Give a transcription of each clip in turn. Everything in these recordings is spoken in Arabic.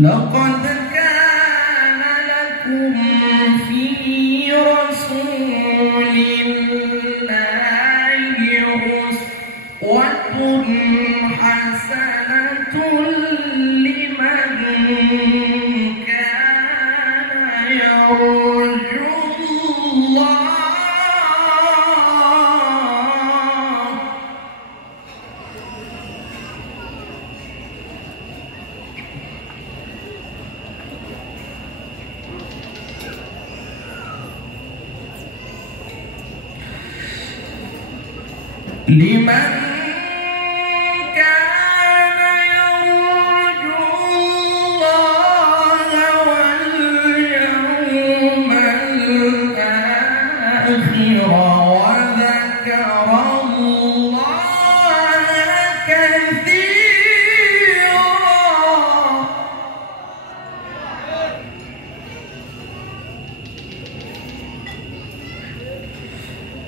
لقد كان لكم في رسول الله أسوة حسنة لمن كان يرجو الله لمن كان يرجو الله واليوم الآخر وذكر الله كثيرا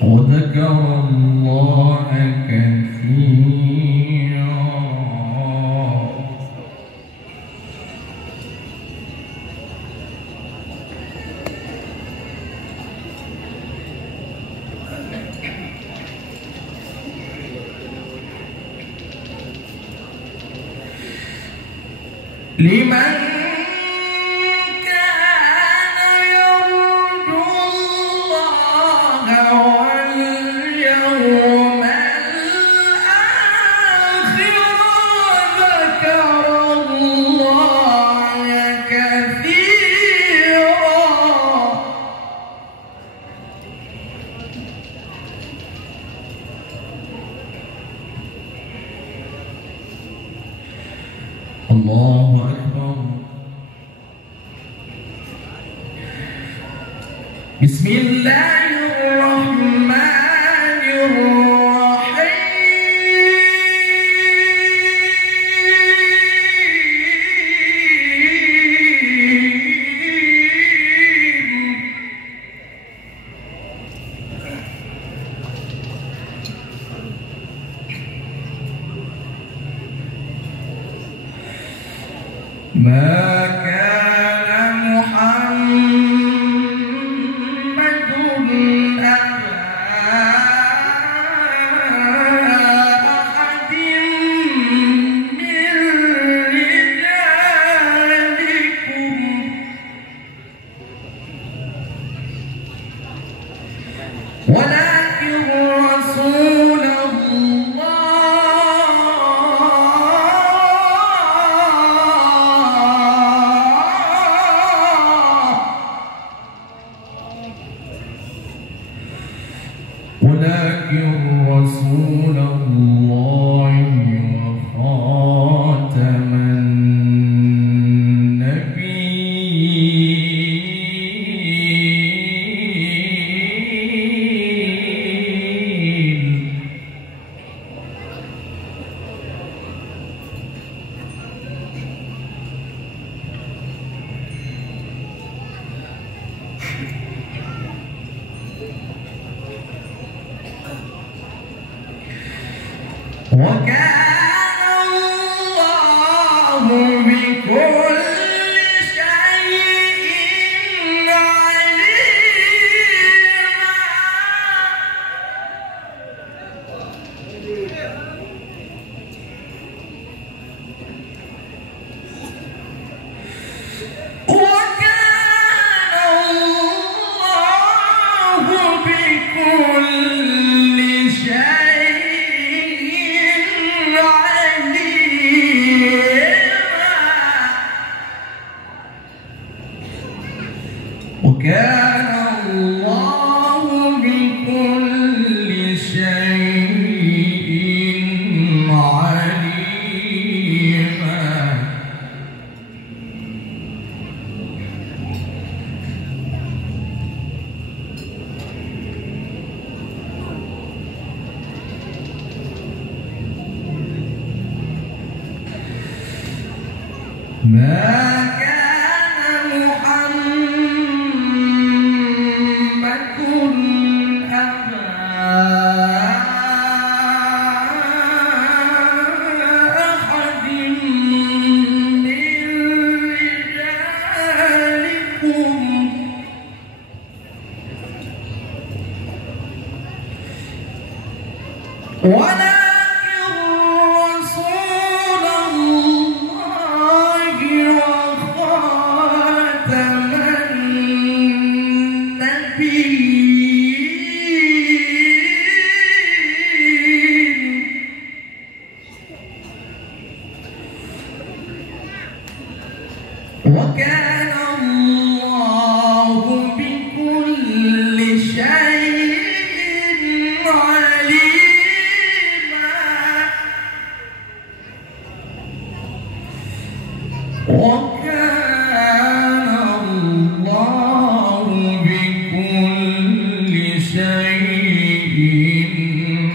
وذكر الله كثيرا لمن كان يرجو الله واليوم الآخر وذكر الله كثيرا الله أكبر. بسم الله الرحمن الرحيم. ما كان محمد أبا أحد من رجالكم ولكن رسول الله وخاتم النبيين. وكان الله بكل شيء وكان الله بكل شيء عليما. ما كان محمد أبا أحد من ولكن رسول الله وخاتم النبيين وكان الله بكل شيء عليما وكان الله بكل شيء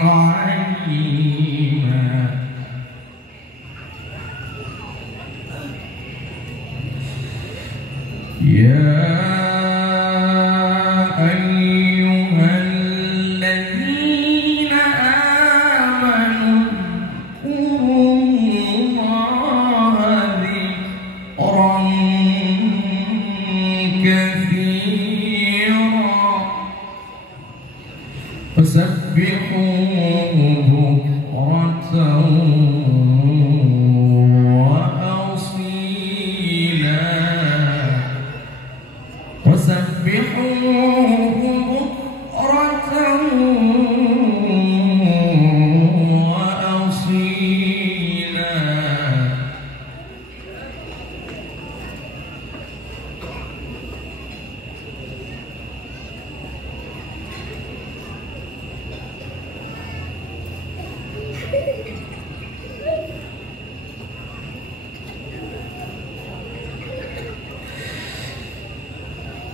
عليما يا أيها الذين آمنوا اذكروا الله ذكرا كثيرا وسبحوه بكرة وسبحوه بكرة وأصيلا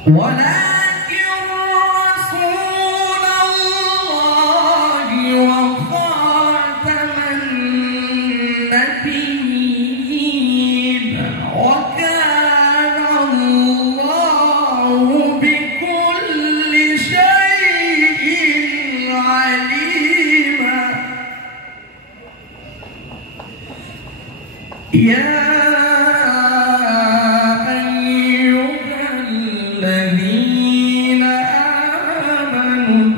ولكن رسول الله وخاتم النبيين وكان الله بكل شيء عليما يا الذين آمنوا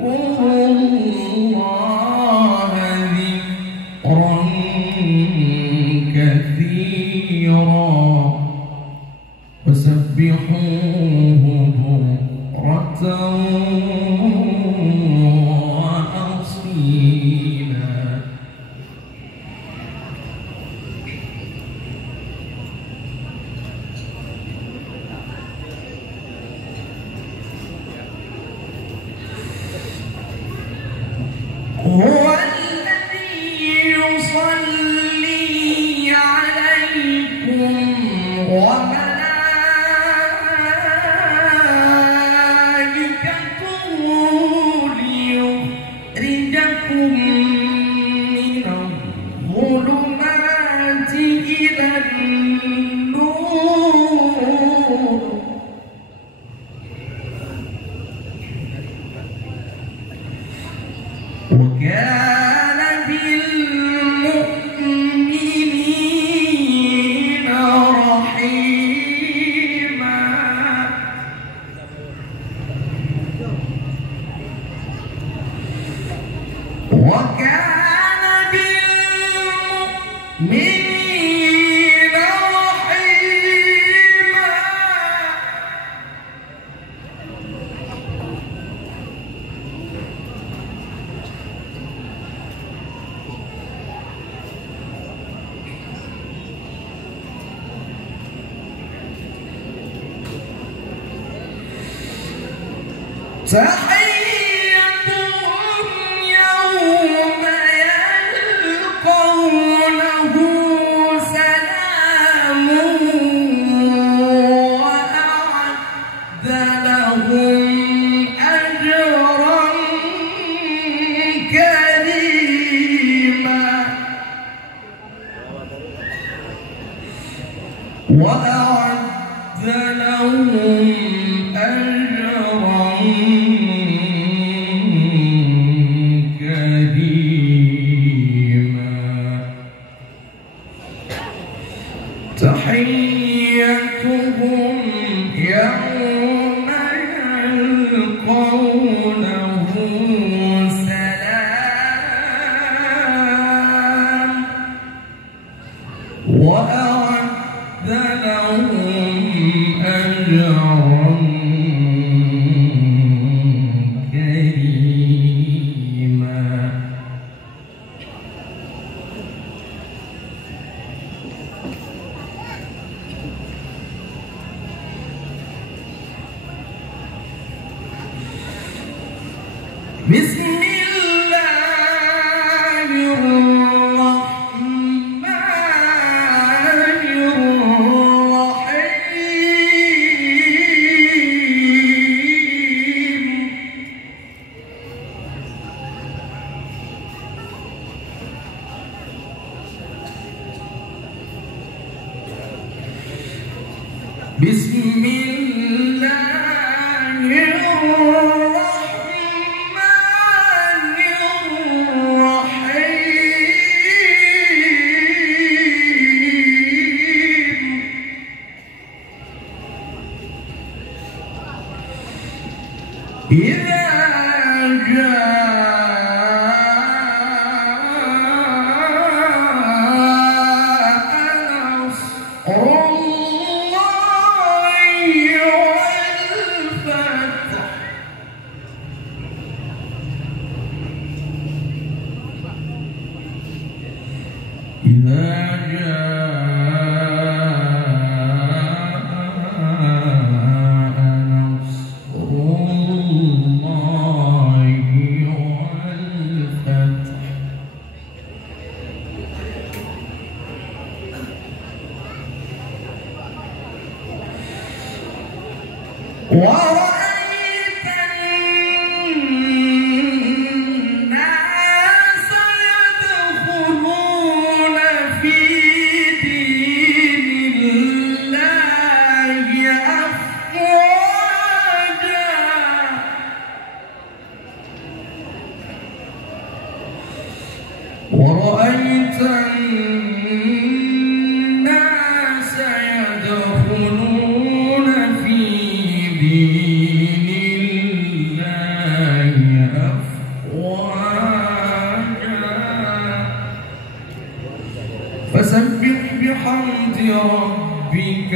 اذكروا الله ذكرا كثيرا وسبحوه بكرة وأصيلا هو الذي يصلي عليكم وملائكته ليخرجكم من الظلمات إلى النور وكان بالمؤمنين رحيما وكان بالمؤمنين رحيما تحيتهم يوم يلقونه سلام وأعد لهم أجرا كريما وأعد لهم أجرا بسم الله الرحمن الرحيم بسم الله الرحمن الرحيم إذا ورأيت الناس يدخلون في دين الله أفواجا ورأيت الناس يدخلون في دين الله أفواجا فسبح بحمد ربك